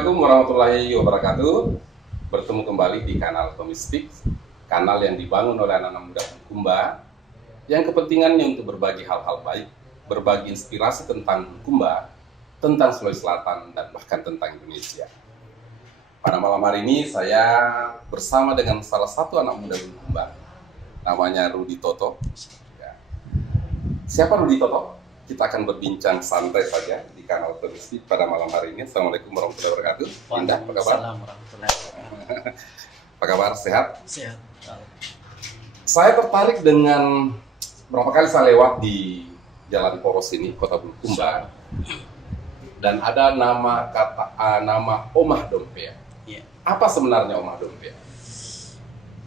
Assalamualaikum warahmatullahi wabarakatuh. Bertemu kembali di kanal Tomistik, kanal yang dibangun oleh anak-anak muda Bulukumba yang kepentingannya untuk berbagi hal-hal baik, berbagi inspirasi tentang Bulukumba, tentang Sulawesi Selatan, dan bahkan tentang Indonesia. Pada malam hari ini saya bersama dengan salah satu anak muda Bulukumba, namanya Rudy Toto. Ya. Siapa Rudy Toto? Kita akan berbincang santai saja di kanal Tomistik pada malam hari ini. Assalamualaikum warahmatullahi wabarakatuh. Indah, apa kabar? Apa kabar? Sehat? Sehat. Saya tertarik dengan berapa kali saya lewat di Jalan Poros ini, Kota Bulukumba, dan ada nama Omah Dompea. Iya. Apa sebenarnya Omah Dompea?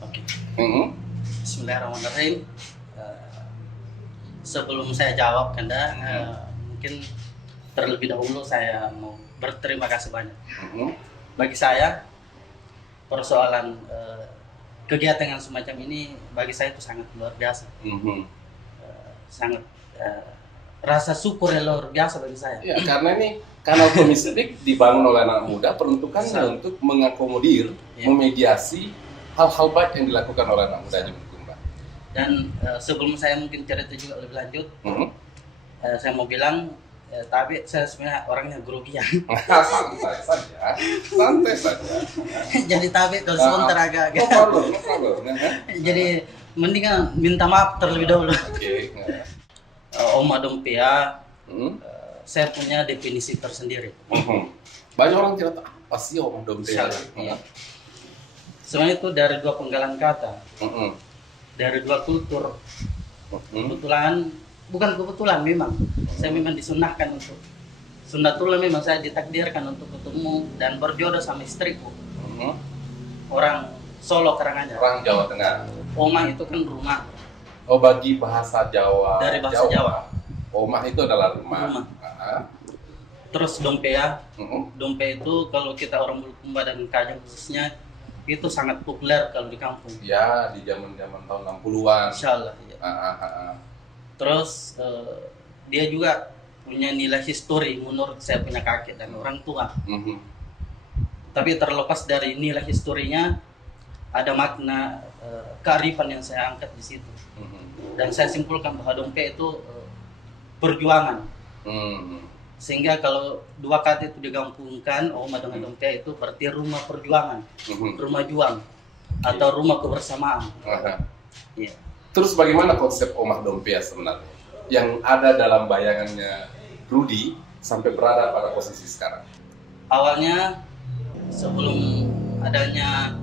Oke. Mm-hmm. Bismillahirrahmanirrahim. Sebelum saya jawab, mungkin terlebih dahulu saya mau berterima kasih banyak. Bagi saya, persoalan kegiatan yang semacam ini bagi saya itu sangat luar biasa. Sangat rasa syukur yang luar biasa bagi saya. Ya, karena ini kanal Tomistik dibangun oleh anak muda, peruntukannya untuk mengakomodir, memediasi hal-hal baik yang dilakukan oleh anak muda di Bulukumba. Dan sebelum saya mungkin cerita juga lebih lanjut, saya mau bilang, tapi saya sebenarnya orangnya grogian. Santai saja. Jadi tapi kalau sebentar agak-agak. Jadi mendingan minta maaf terlebih dahulu. Oke. Omah Dompea, saya punya definisi tersendiri. Banyak orang tidak tahu apa sih Omah Dompea. Iya. Sebenarnya itu dari dua penggalan kata, dari dua kultur. Bukan kebetulan memang. Saya memang disunahkan untuk sunnatullah, memang saya ditakdirkan untuk ketemu dan berjodoh sama istriku. Orang Solo Karanganyar. Orang Jawa Tengah. Omah itu kan rumah. Oh, bagi bahasa Jawa. Dari bahasa Jawa. Omah itu adalah rumah. Terus Dompea. Dompea itu kalau kita orang Bulukumba dan Kajang khususnya itu sangat populer kalau di kampung. Ya, di zaman-zaman tahun 60-an. Insyaallah. Ya. Terus dia juga punya nilai histori menurut saya punya kakek dan orang tua. Tapi terlepas dari nilai historinya, ada makna kearifan yang saya angkat di situ. Dan saya simpulkan bahwa Dompea itu perjuangan. Sehingga kalau dua kata itu digabungkan, Omah dengan Dompea itu berarti rumah perjuangan, rumah juang, atau rumah kebersamaan. Ya. Terus bagaimana konsep Omah Dompea sebenarnya yang ada dalam bayangannya Rudy sampai berada pada posisi sekarang? Awalnya sebelum adanya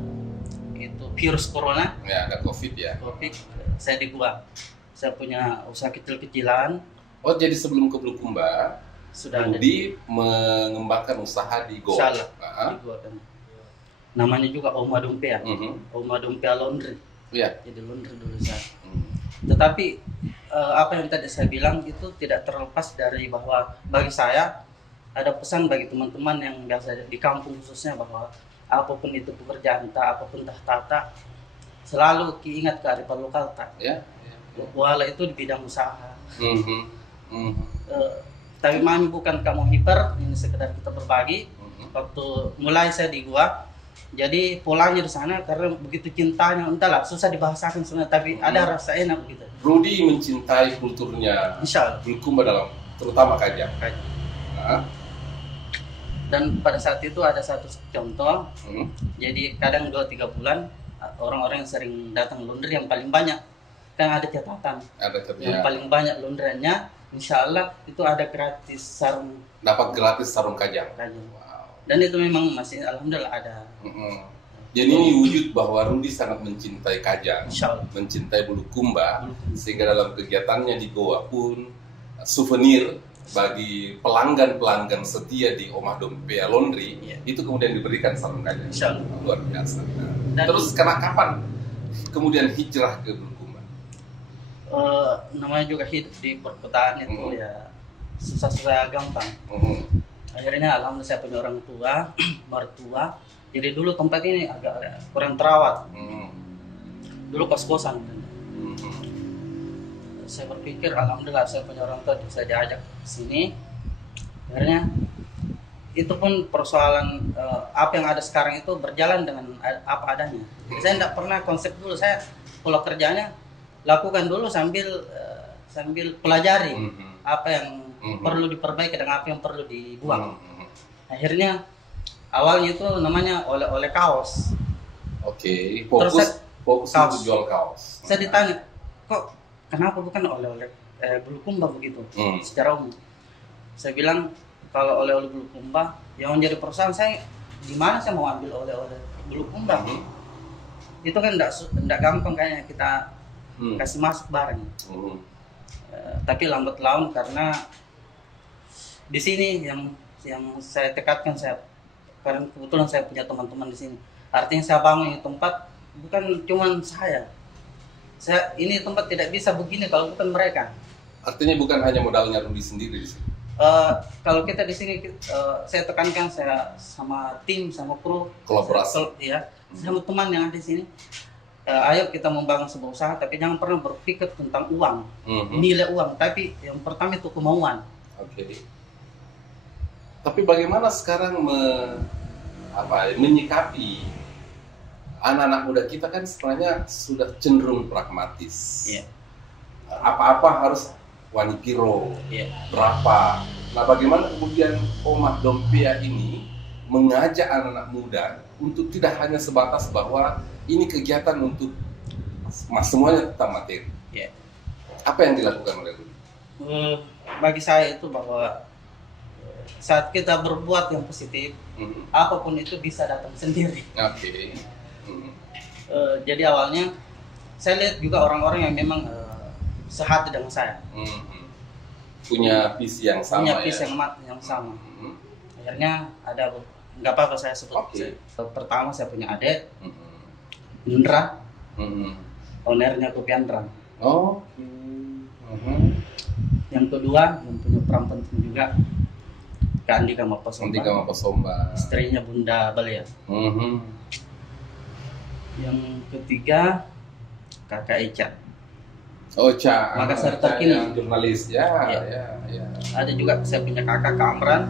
itu virus corona, ya ada COVID ya. COVID, saya di gua, saya punya usaha kecil-kecilan. Oh, jadi sebelum ke Bulukumba Sudah Rudy mengembangkan usaha di Goa. Di Goa kan. Namanya juga Omah Dompea. Omah Dompea Laundry. Iya. Jadi laundry dulu saya. Tetapi apa yang tadi saya bilang itu tidak terlepas dari bahwa bagi saya ada pesan bagi teman-teman yang biasa di kampung khususnya bahwa apapun itu pekerjaan apapun tahta selalu ingat kearifan lokal tak. Ya. Walau itu di bidang usaha. Tapi mami bukan kamu hiper, ini sekedar kita berbagi. Waktu mulai saya di gua, jadi polanya di sana karena begitu cintanya, entahlah susah dibahasakan sebenarnya, tapi ada rasa enak gitu. Rudy mencintai kulturnya Insyaallah. Bulukumba dalam terutama Kajang. Dan pada saat itu ada satu contoh, jadi kadang 2-3 bulan orang-orang yang sering datang laundry yang paling banyak kan ada catatan. Yang paling banyak laundryannya insya Allah itu ada gratis sarung. Dapat gratis sarung Kajang. Wow. Dan itu memang masih alhamdulillah ada. Jadi ini wujud bahwa Rudy sangat mencintai Kajang, mencintai Bulukumba, sehingga dalam kegiatannya di Goa pun souvenir bagi pelanggan-pelanggan setia di Omah Dompea Laundry itu kemudian diberikan sarung Kajang. Luar biasa. Terus kapan kemudian hijrah ke Bulukumba? Namanya juga hidup di perkotaan itu ya susah-susah gampang. Akhirnya alhamdulillah saya punya orang tua, mertua. Jadi dulu tempat ini agak kurang terawat. Dulu kos-kosan. Saya berpikir alhamdulillah saya punya orang tua, saya diajak ke sini. Akhirnya itu pun persoalan apa yang ada sekarang itu berjalan dengan apa adanya. Saya tidak pernah konsep dulu, saya kalau kerjanya lakukan dulu sambil sambil pelajari apa yang perlu diperbaiki dan apa yang perlu dibuang. Akhirnya awalnya itu namanya oleh-oleh kaos. Oke, Terus fokus kaos. untuk jual kaos. Saya ditanya, kok kenapa bukan oleh-oleh bulukumba begitu secara umum? Saya bilang kalau oleh-oleh bulukumba yang menjadi perusahaan saya, di mana saya mau ambil oleh-oleh bulukumba? Itu kan tidak gampang kayaknya kita kasih masuk barang. Tapi lambat laun karena di sini yang saya tekatkan, karena kebetulan saya punya teman-teman di sini. Artinya saya bangun ini tempat bukan cuma saya. Ini tempat tidak bisa begini kalau bukan mereka. Artinya bukan hanya modalnya Rudi sendiri di sini. Kalau kita di sini saya tekankan, saya sama tim, sama kru, Kolaborasi. Ya, sama teman yang ada di sini. Ayo kita membangun sebuah usaha, tapi jangan pernah berpikir tentang uang, nilai uang, tapi yang pertama itu kemauan. Oke. Tapi bagaimana sekarang menyikapi anak-anak muda kita kan sebenarnya sudah cenderung pragmatis. Iya. Apa-apa harus wani piro, berapa. Nah, bagaimana kemudian Omah Dompia ini mengajak anak-anak muda untuk tidak hanya sebatas bahwa ini kegiatan untuk semuanya tentang materi. Iya. Apa yang dilakukan oleh Rudi? Bagi saya itu bahwa saat kita berbuat yang positif, apapun itu bisa datang sendiri. Oke. Jadi awalnya saya lihat juga orang-orang yang memang sehati dengan saya, punya visi yang sama. punya visi yang sama. Akhirnya ada, nggak apa-apa saya sebut. Oke. Pertama saya punya adik, Indra, ownernya Kopiandra. Oh. Yang kedua yang punya peran penting juga Kak Andika Mapasomba, istrinya Bunda Balia. Yang ketiga Kakak Eca. Oh, Ca. Makassar terkini. Yang jurnalis, ya. Ada juga saya punya kakak Kamran.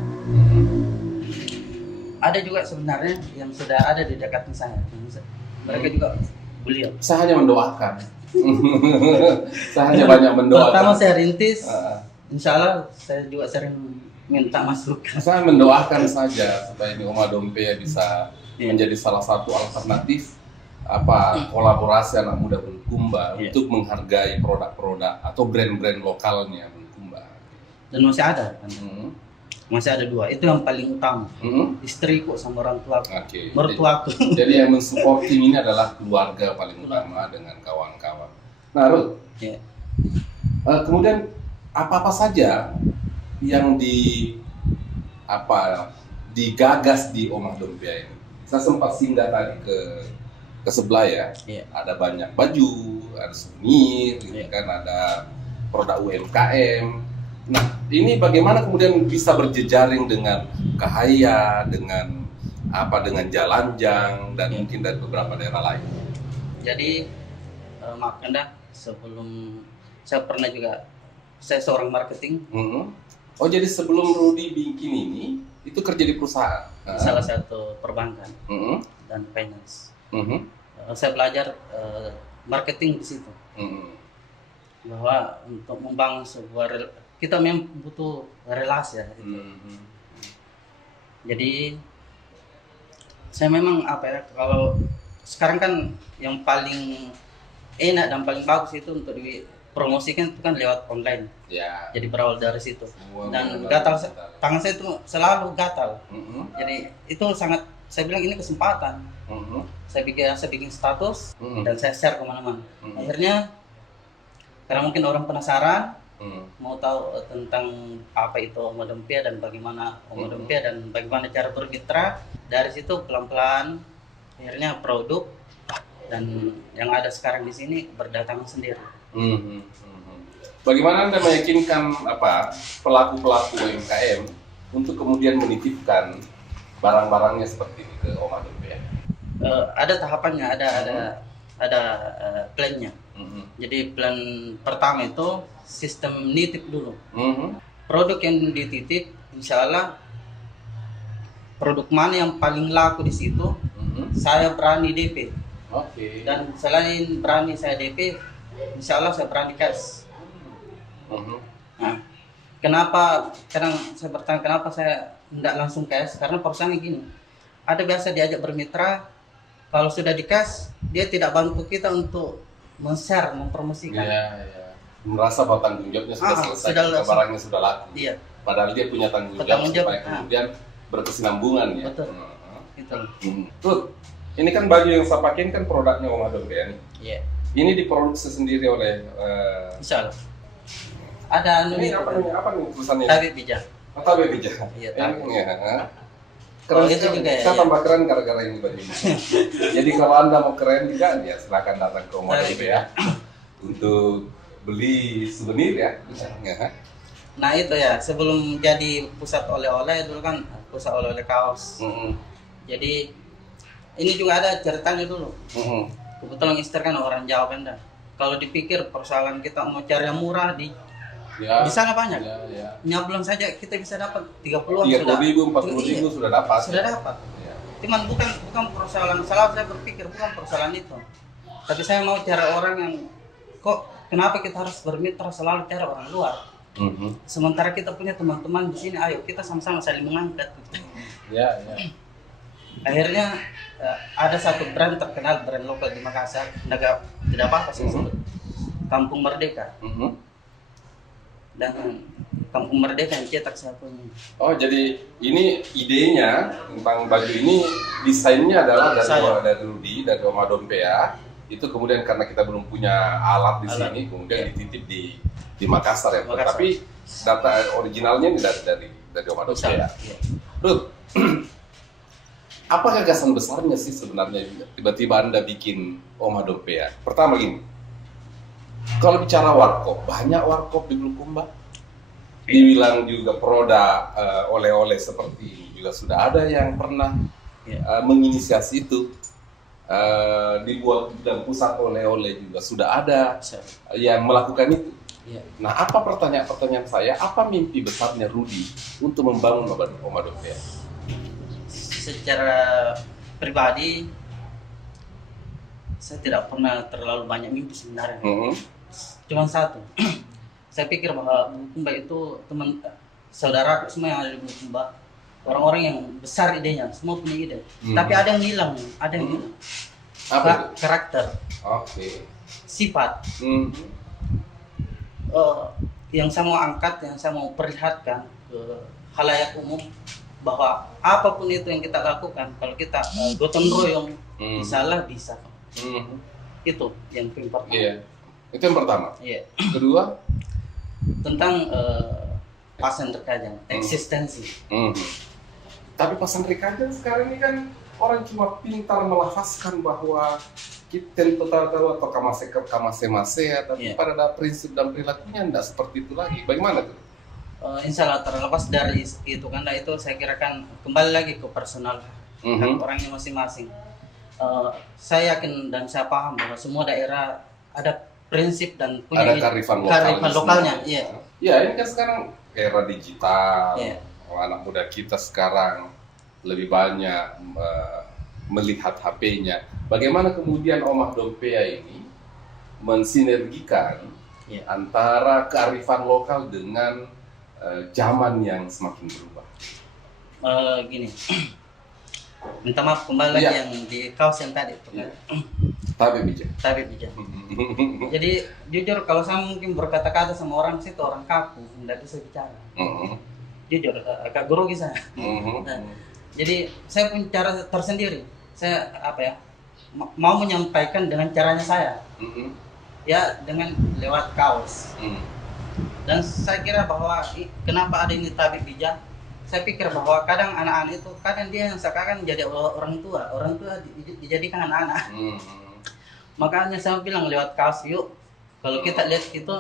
Ada juga sebenarnya yang sudah ada di dekatnya saya. Mereka juga beliau. Saya hanya mendoakan. Saya hanya banyak mendoakan. Pertama saya rintis, insya Allah saya juga sering minta masukan. Saya mendoakan saja supaya ini Omah Dompia bisa menjadi salah satu alternatif kolaborasi anak muda Bulukumba untuk menghargai produk-produk atau brand-brand lokalnya Bulukumba. Dan masih ada kan? Masih ada 2, itu yang paling utama. Istriku sama orang tua, mertuaku. Jadi yang mensupport tim ini adalah keluarga paling utama dengan kawan-kawan. Nah, Ruth, kemudian apa-apa saja yang digagas di Omah Dompia ini? Saya sempat singgah tadi ke sebelah ya. Ada banyak baju, ada souvenir, kan, ada produk UMKM. Nah, ini bagaimana kemudian bisa berjejaring dengan Kahaya, dengan Jalanjang, dan mungkin dari beberapa daerah lain. Jadi maaf Anda, sebelum saya pernah juga, saya seorang marketing. Oh, jadi sebelum Rudi bikin ini itu kerja di perusahaan? Salah satu perbankan dan finance. Saya belajar marketing di situ. Bahwa untuk membangun sebuah kita memang butuh relasi ya. Jadi saya memang kalau sekarang kan yang paling enak dan paling bagus itu untuk dipromosikan itu kan lewat online. Jadi berawal dari situ. Dan gatal, tangan saya itu selalu gatal. Jadi itu sangat, saya bilang ini kesempatan. Saya bikin status dan saya share kemana-mana. Akhirnya karena mungkin orang penasaran, mau tahu tentang apa itu Omah Dompia dan bagaimana Omah Dompia dan bagaimana cara bermitra. Dari situ pelan-pelan akhirnya produk dan yang ada sekarang di sini berdatangan sendiri. Bagaimana Anda meyakinkan pelaku-pelaku UMKM untuk kemudian menitipkan barang-barangnya seperti ini ke Omah Dompia? Ada tahapannya, ada plannya. Jadi plan pertama itu sistem nitip dulu. Produk yang dititip insya Allah produk mana yang paling laku di situ, saya berani DP. Oke. Dan selain berani saya DP, insya Allah saya berani cash. Nah, kenapa kadang saya bertanya kenapa saya tidak langsung cash? Karena perusahaannya gini, ada biasa diajak bermitra, kalau sudah di cash dia tidak bantu kita untuk men-share, mempromosikan. Iya. Merasa bahwa tanggung jawabnya sudah selesai, barangnya sudah laku. Iya. Padahal dia punya tanggung jawab supaya kemudian berkesinambungan ya. Betul. Itu. Tuh, ini kan baju yang saya pakai ini kan produknya Om Adompea nih. Iya. Ini diproduksi sendiri oleh. Insya Allah. Ada ini apa nih tulisannya? Tabib Bijak. Tabib Bijak. Iya, Tabib. Keren itu juga ya. Saya tambah keren gara-gara ini baju ini. Jadi kalau Anda mau keren juga, ya silakan datang ke Om Adompea untuk beli souvenir ya. Nah itu ya, sebelum jadi pusat oleh-oleh dulu kan pusat oleh-oleh kaos. Jadi ini juga ada ceritanya dulu. Kebetulan istri kan orang Jawa kan dah. Kalau dipikir persoalan kita mau cari yang murah di sana banyak. Nyablon saja kita bisa dapat 30-an 30.000, 40.000 sudah dapat. Sudah dapat. Cuman bukan persoalan, salah saya berpikir bukan persoalan itu. Tapi saya mau cari orang yang kok kenapa kita harus bermitra selalu cari orang luar. Sementara kita punya teman-teman di sini, ayo kita sama-sama saling mengangkat. Akhirnya ada satu brand terkenal, brand lokal di Makassar, tidak apa-apa sih sebut Kampung Merdeka. Dan Kampung Merdeka yang cetak saya punya. Oh, jadi ini idenya tentang baju ini, desainnya adalah dari Rudi, dari Om Adompea. Itu kemudian karena kita belum punya alat di sini, kemudian dititip di Makassar ya. Tapi data originalnya ini dari Om Adompea. Rud, apa gagasan besarnya sih sebenarnya tiba-tiba Anda bikin Om Adompea? Pertama gini, kalau bicara warkop, banyak warkop di Bulukumba. Dibilang juga produk oleh-oleh seperti ini juga sudah ada yang pernah menginisiasi itu. Dibuat dan pusat oleh-oleh juga sudah ada yang melakukan itu. Nah, apa pertanyaan saya? Apa mimpi besarnya Rudi untuk membangun Om Adompea? Secara pribadi, saya tidak pernah terlalu banyak mimpi sebenarnya. Cuma satu, saya pikir bahwa Bulukumba itu saudara semua yang ada di Bulukumba, orang-orang yang besar idenya, semua punya ide. Tapi ada yang hilang, Apa karakter, sifat. Yang saya mau angkat, yang saya mau perlihatkan ke khalayak umum bahwa apapun itu yang kita lakukan, kalau kita gotong royong, insyaallah bisa. Itu yang pertama. Itu yang pertama. Kedua, tentang pasang terkadang eksistensi. Tapi pasang terkadang sekarang ini kan orang cuma pintar melafazkan bahwa kita tahu atau kamase, tapi pada prinsip dan perilakunya tidak seperti itu lagi. Bagaimana tuh? Insya Allah terlepas dari itu kan, itu saya kira kan kembali lagi ke personal orangnya masing-masing. Saya yakin dan saya paham bahwa semua daerah ada prinsip dan punya kearifan lokalnya. Ini kan sekarang era digital, anak muda kita sekarang lebih banyak melihat HP-nya. Bagaimana kemudian Om Adompea ini mensinergikan antara kearifan lokal dengan zaman yang semakin berubah? Gini, minta maaf kembali lagi yang di kaos yang tadi. Tabib Bijak. Jadi jujur kalau saya mungkin berkata-kata sama orang situ orang kaku, tidak bisa bicara. Jujur agak grogi saya. Jadi saya punya cara tersendiri. Saya mau menyampaikan dengan caranya saya. Ya dengan lewat kaos. Dan saya kira bahwa kenapa ada ini Tabib Bijak? Saya pikir bahwa kadang anak-anak itu kadang dia yang sekarang jadi orang tua dijadikan anak-anak. Makanya saya bilang lewat kaos, yuk kalau kita lihat itu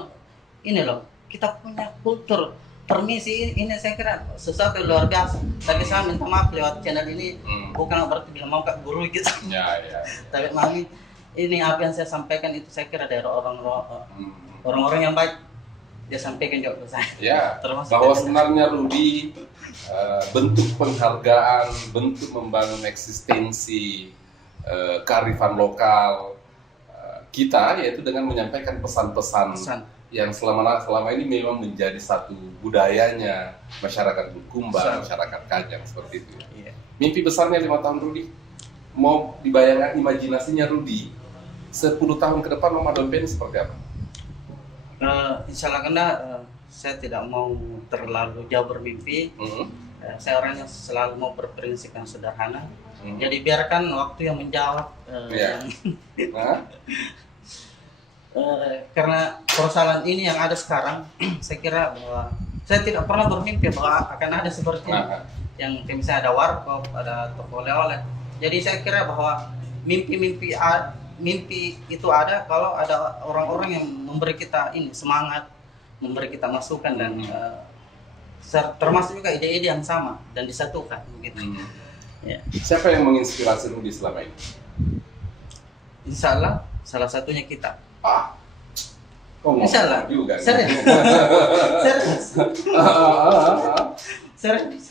ini loh, kita punya kultur permisi ini saya kira sesuatu yang luar biasa. Tapi saya minta maaf lewat channel ini bukan berarti bilang mau kak guru gitu. Tapi mami ini apa yang saya sampaikan itu saya kira dari orang-orang yang baik. dia sampaikan juga ke saya. Ya, Termasuk bahwa dengan- sebenarnya Rudi bentuk penghargaan, bentuk membangun eksistensi kearifan lokal kita, yaitu dengan menyampaikan pesan-pesan pesan. yang selama ini memang menjadi satu budayanya masyarakat Bulukumba, Betul. masyarakat Kajang seperti itu. Iya. Mimpi besarnya 5 tahun Rudi, mau dibayangkan imajinasinya Rudi 10 tahun ke depan Oma Dompe ini seperti apa? Insya Allah karena saya tidak mau terlalu jauh bermimpi. Saya orangnya selalu mau berprinsip yang sederhana. Jadi biarkan waktu yang menjawab. Iya. Nah, Karena persoalan ini yang ada sekarang, saya kira bahwa saya tidak pernah bermimpi bahwa akan ada seperti yang misalnya ada warkop, ada toko oleh-oleh. Jadi saya kira bahwa mimpi itu ada kalau ada orang-orang yang memberi kita ini semangat, memberi kita masukan dan termasuk juga ide-ide yang sama dan disatukan begitu. Ya. Siapa yang menginspirasi Rudi selama ini? Insya Allah salah satunya kita. Kok Insya Allah. juga? Serius. Serius.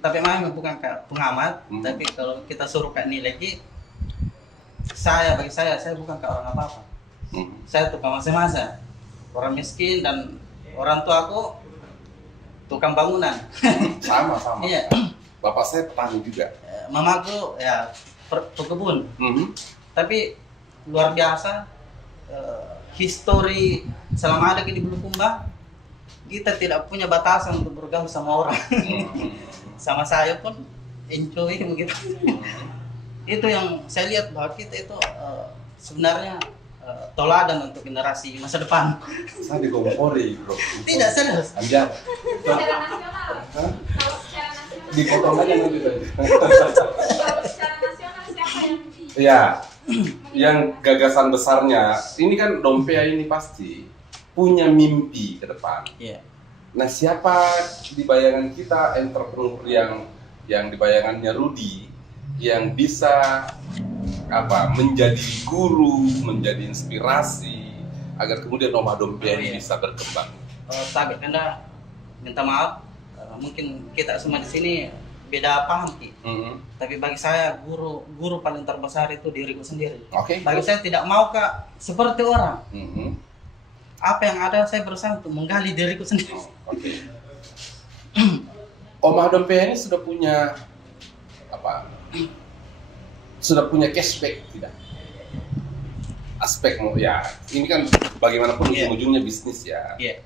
Tapi memang bukan pengamat, tapi kalau kita suruh kayak nilai lagi, bagi saya bukan kayak orang apa-apa. Saya tukang masa-masa, orang miskin dan orang tua aku tukang bangunan. Sama. Iya. Bapak saya petani juga. Mamaku ya pekebun. Tapi luar biasa histori selama ada di Bulukumba, kita tidak punya batasan untuk bergaul sama orang. Sama saya pun enjoy begitu. Itu yang saya lihat bahwa kita itu sebenarnya toladan untuk generasi masa depan. Saya dikompori, bro. Tidak, serius. Anjar. Secara nasional. Kalau secara nasional. Dipotong aja nanti tadi. Kalau secara nasional siapa yang Iya. Yang gagasan besarnya, ini kan Dompea ini pasti punya mimpi ke depan. Iya. Nah, siapa di bayangan kita entrepreneur yang di bayangannya Rudi yang bisa menjadi guru, menjadi inspirasi agar kemudian Oma Dompea ini bisa berkembang. Tapi karena minta maaf, mungkin kita semua di sini beda paham Ki. Tapi bagi saya guru paling terbesar itu diriku sendiri. Oke. Bagi saya tidak mau Kak seperti orang. Mhm. Apa yang ada saya berusaha untuk menggali diriku sendiri. Oke. Oma Dompea ini sudah punya sudah punya cashback tidak? Aspek ya, ini kan bagaimanapun ujung-ujungnya bisnis ya. Iya.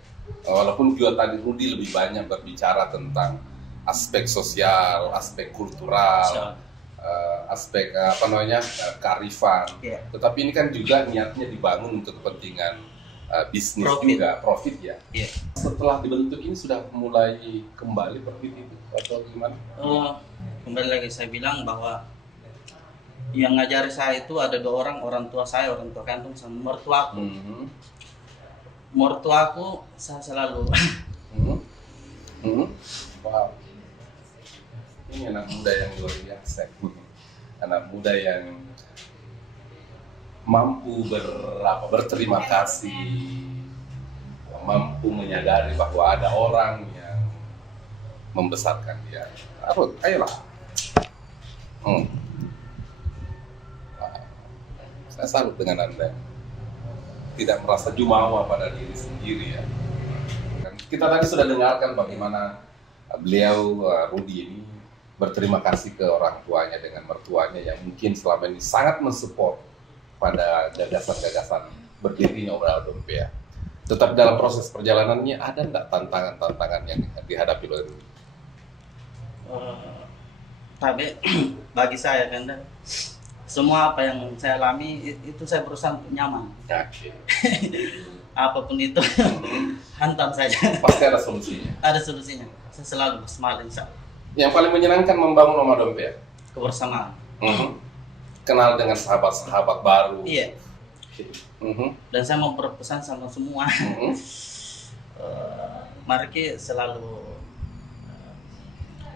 Walaupun juga tadi Rudi lebih banyak berbicara tentang aspek sosial, aspek kultural, aspek kearifan. Iya. Tetapi ini kan juga niatnya dibangun untuk kepentingan bisnis juga, profit ya. Iya. Setelah dibentuk ini sudah mulai kembali profit itu atau gimana? Kembali lagi saya bilang bahwa yang ngajari saya itu ada 2 orang tua saya, orang tua kandung sama mertuaku. Mertuaku saya selalu Wow. Ini anak muda yang luar biasa. Anak muda yang mampu berterima kasih, mampu menyadari bahwa ada orang yang membesarkan dia. Ayolah. Saya salut dengan Anda. Tidak merasa jumawa pada diri sendiri ya. Kita tadi sudah dengarkan bagaimana beliau Rudi ini berterima kasih ke orang tuanya dengan mertuanya yang mungkin selama ini sangat mensupport pada gagasan-gagasan berdirinya Oma Dompea. Tetapi dalam proses perjalanannya ada nggak tantangan-tantangan yang dihadapi oleh Rudi? Tapi bagi saya kan semua apa yang saya alami itu saya berusaha untuk nyaman. Oke. Apapun itu hantam saja. Pasti ada solusinya. Ada solusinya. Saya selalu bersemangat insya Allah. Yang paling menyenangkan membangun Oma Dompea? Kebersamaan. Kenal dengan sahabat-sahabat baru. Iya. Dan saya mau berpesan sama semua. Mari kita selalu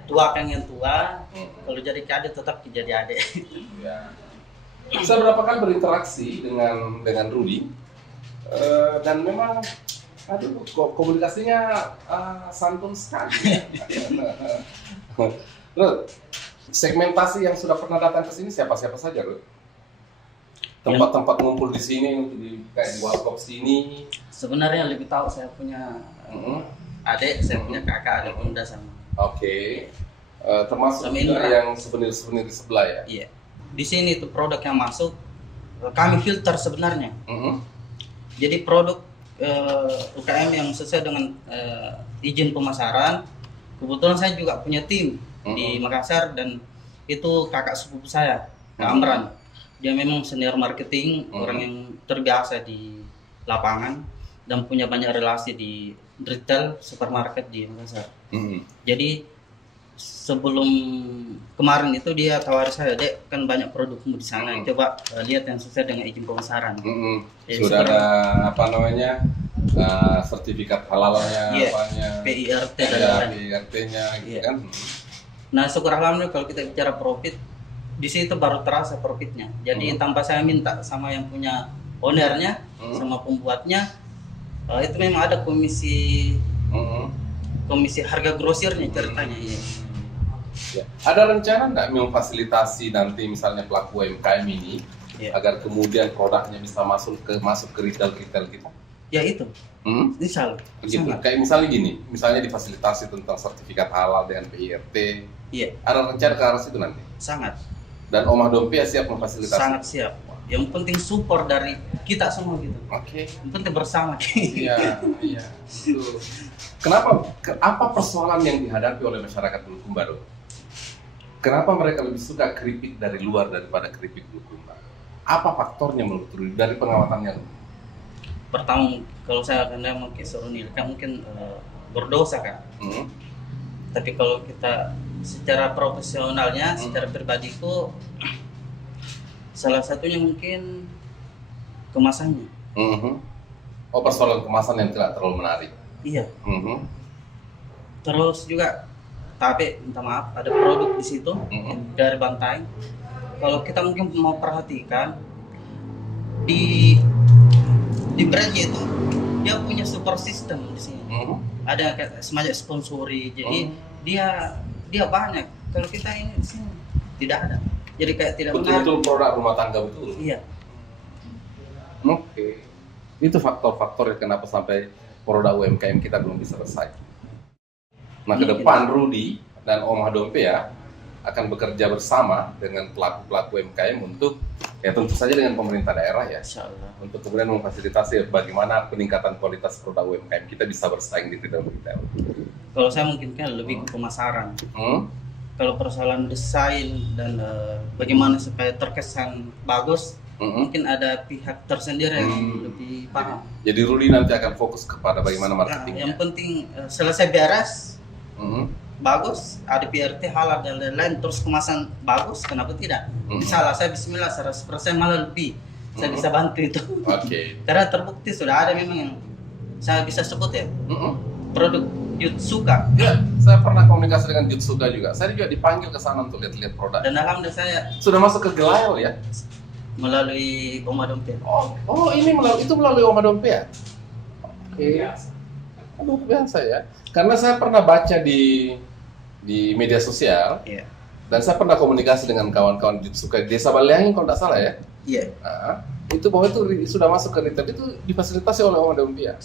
tuakan yang tua. Kalau jadi adik tetap jadi adik. Ya. Saya berapa kali berinteraksi dengan Rudi. Dan memang aduh komunikasinya santun sekali. Ruth, segmentasi yang sudah pernah datang ke sini siapa-siapa saja, Ruth? Tempat-tempat ngumpul di sini untuk kayak di warkop sini. Sebenarnya lebih tahu saya punya adik, saya punya kakak, ada bunda sama. Oke. Termasuk Sama juga Indra. yang souvenir-souvenir di sebelah ya. Iya. Di sini tuh produk yang masuk kami filter sebenarnya. Jadi produk UKM yang sesuai dengan izin pemasaran. Kebetulan saya juga punya tim di Makassar dan itu kakak sepupu saya, Kak Amran. Dia memang senior marketing, orang yang terbiasa di lapangan dan punya banyak relasi di retail supermarket di Makassar. Jadi sebelum kemarin itu dia tawari saya, Dek, kan banyak produkmu di sana, coba lihat yang sesuai dengan izin pemasaran. Jadi Sudah ada apa namanya sertifikat halalnya, Iya, apanya, PIRT dan ya, lain-lain. PIRT-nya gitu Iya. kan. Nah syukur alhamdulillah kalau kita bicara profit, di situ baru terasa profitnya. Jadi tanpa saya minta sama yang punya ownernya, sama pembuatnya, itu memang ada komisi harga grosirnya ceritanya. Iya. Ya. Ada rencana nggak memfasilitasi nanti misalnya pelaku UMKM ini agar kemudian produknya bisa masuk ke retail kita? Ya itu, misal. Begitu. Sangat. Kayak misalnya gini, misalnya difasilitasi tentang sertifikat halal dengan PIRT. Iya, Ada rencana ke arah situ nanti. sangat. Dan Omah Dompia siap memfasilitasi. Sangat siap. Yang penting support dari kita semua gitu. Oke. Yang penting bersama. Iya, iya. Betul. Apa persoalan yang dihadapi oleh masyarakat Bulukumba, Bro? Kenapa mereka lebih suka keripik dari luar daripada keripik Bulukumba? Apa faktornya menurut Rudy dari pengawatannya? Pertama, kalau saya akan mungkin suruh nilai, mungkin berdosa kan. Tapi kalau kita secara profesionalnya, secara pribadiku, salah satunya mungkin kemasannya. Oh, persoalan kemasan yang tidak terlalu menarik. Iya. Terus juga tapi minta maaf ada produk di situ dari Bantaeng. Kalau kita mungkin mau perhatikan di brandnya itu dia punya support system di sini. Ada kayak semacam sponsori. Jadi dia banyak. Kalau kita ini di sini tidak ada. Jadi kayak tidak Betul-betul produk rumah tangga betul. Iya. Oke. Itu faktor-faktor kenapa sampai produk UMKM kita belum bisa bersaing. Nah, ke depan Rudy dan Omah Dompia akan bekerja bersama dengan pelaku-pelaku UMKM untuk ya tentu saja dengan pemerintah daerah ya. Insyaallah. Untuk kemudian memfasilitasi bagaimana peningkatan kualitas produk UMKM kita bisa bersaing di retail. Kalau saya mungkin kan lebih ke pemasaran. Kalau persoalan desain dan bagaimana supaya terkesan bagus, mungkin ada pihak tersendiri yang lebih paham. Jadi Rudy nanti akan fokus kepada bagaimana marketingnya. Yang penting selesai beres, bagus, ada PRT halal dan lain-lain, terus kemasan bagus, kenapa tidak? Misalnya saya bismillah 100% malah lebih, saya bisa bantu itu. Oke. Karena terbukti sudah ada memang yang saya bisa sebut ya, produk Jutsuka. Ya, saya pernah komunikasi dengan Jutsuka juga. Saya juga dipanggil ke sana untuk lihat-lihat produk. Dan alhamdulillah saya Sudah masuk ke Gelail ya? melalui Omah Dompia. Oh ini melalui Omah Dompia. Oke. Luar biasa ya. Karena saya pernah baca di media sosial. Iya. Dan saya pernah komunikasi dengan kawan-kawan Jutsuka di Desa Baleangin kalau tidak salah ya. Iya. Nah, itu bahwa itu sudah masuk ke retail itu difasilitasi oleh Omah Dompia.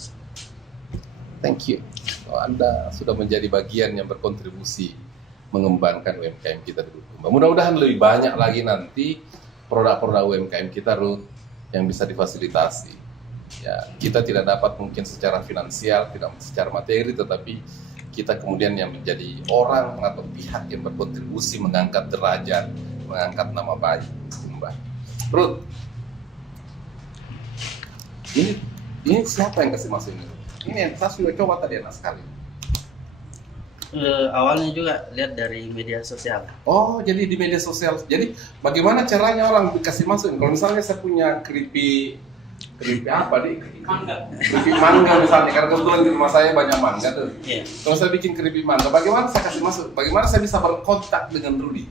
Thank you. Anda sudah menjadi bagian yang berkontribusi mengembangkan UMKM kita di Bulukumba. Mudah-mudahan lebih banyak lagi nanti produk-produk UMKM kita Ruth yang bisa difasilitasi. Ya, kita tidak dapat mungkin secara finansial, tidak secara materi, tetapi kita kemudian yang menjadi orang atau pihak yang berkontribusi mengangkat derajat, mengangkat nama baik Bulukumba. Ruth, ini siapa yang kasih masuk ini? Ini yang saya sudah coba tadi enak sekali. Awalnya juga lihat dari media sosial. Oh, jadi di media sosial. Jadi bagaimana caranya orang dikasih masuk? Kalau misalnya saya punya keripik apa nih? Keripik mangga misalnya, karena kebetulan di rumah saya banyak mangga tuh. Iya. Kalau saya bikin keripik mangga, bagaimana saya kasih masuk? Bagaimana saya bisa berkontak dengan Rudy?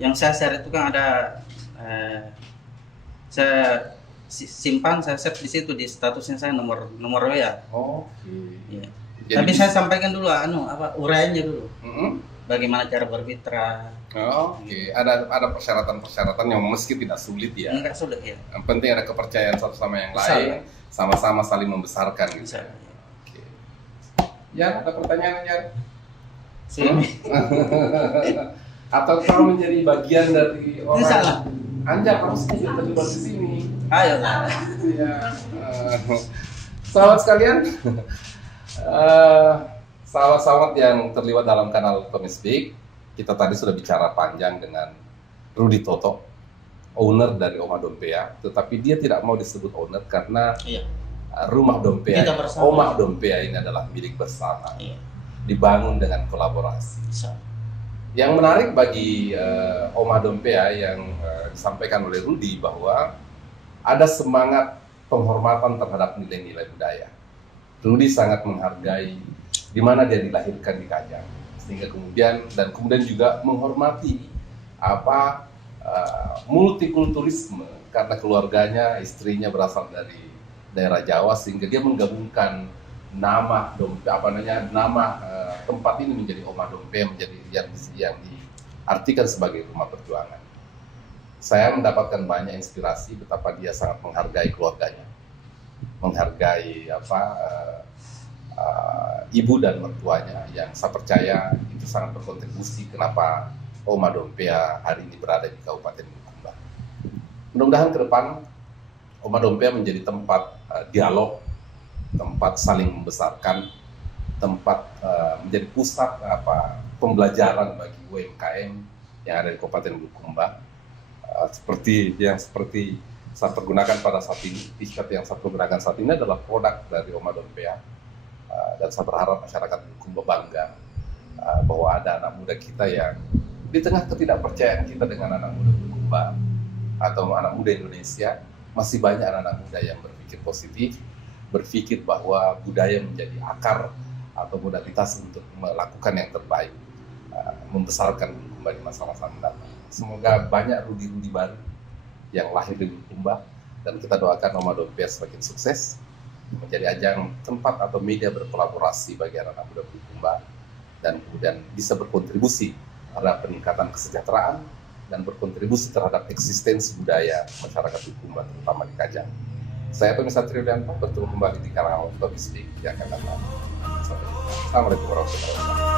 Yang saya share itu kan ada simpan, saya save di situ di statusnya saya nomor WA. Oke. Iya. Jadi Tapi saya sampaikan dulu uraiannya dulu. Mm-mm. Bagaimana cara bermitra. Oke, ada persyaratan-persyaratan yang meski tidak sulit ya. Enggak sulit ya. Yang penting ada kepercayaan satu sama yang Bisa, lain, sama-sama saling membesarkan gitu. Bisa. Oke. Ya, ada pertanyaan ya? Sini. Atau kau menjadi bagian dari orang? Bisa lah. Anda harusnya juga terlibat di sini. Ayo lah. Ya. Sahabat sekalian, sahabat-sahabat yang terlibat dalam kanal Tomistik, kita tadi sudah bicara panjang dengan Rudy Toto, owner dari Oma Dompea, tetapi dia tidak mau disebut owner karena Iya. rumah Dompea, Kita bersama. Oma Dompea ini adalah milik bersama, Iya. dibangun dengan kolaborasi. Bisa. Yang menarik bagi Oma Dompea yang disampaikan oleh Rudy bahwa ada semangat penghormatan terhadap nilai-nilai budaya. Rudy sangat menghargai di mana dia dilahirkan di Kajang, sehingga kemudian juga menghormati multikulturisme karena keluarganya, istrinya berasal dari daerah Jawa, sehingga dia menggabungkan nama tempat ini menjadi Oma Dompea, menjadi yang diartikan sebagai rumah perjuangan. Saya mendapatkan banyak inspirasi betapa dia sangat menghargai keluarganya, menghargai ibu dan mertuanya yang saya percaya itu sangat berkontribusi kenapa Oma Dompea hari ini berada di Kabupaten Bulukumba. Mudah-mudahan ke depan Oma Dompea menjadi tempat dialog, tempat saling membesarkan, tempat menjadi pusat pembelajaran bagi UMKM yang ada di Kabupaten Bulukumba. Seperti saya pergunakan pada saat ini, t-shirt yang saya pergunakan saat ini adalah produk dari Oma Dompea, dan saya berharap masyarakat Bulukumba bangga bahwa ada anak muda kita yang di tengah ketidakpercayaan kita dengan anak muda Bulukumba atau anak muda Indonesia, masih banyak anak muda yang berpikir positif, berpikir bahwa budaya menjadi akar atau modalitas untuk melakukan yang terbaik, membesarkan Bulukumba di masa-masa mendatang. Semoga banyak Rudy-Rudy baru yang lahir di Bulukumba, dan kita doakan Oma Dompea semakin sukses, menjadi ajang tempat atau media berkolaborasi bagi anak-anak muda Bulukumba, dan kemudian bisa berkontribusi terhadap peningkatan kesejahteraan dan berkontribusi terhadap eksistensi budaya masyarakat Bulukumba, terutama di Kajang. Saya Tommy Satriulianto, bertemu kembali di kanal Tomistik yang akan datang. Assalamualaikum warahmatullahi wabarakatuh.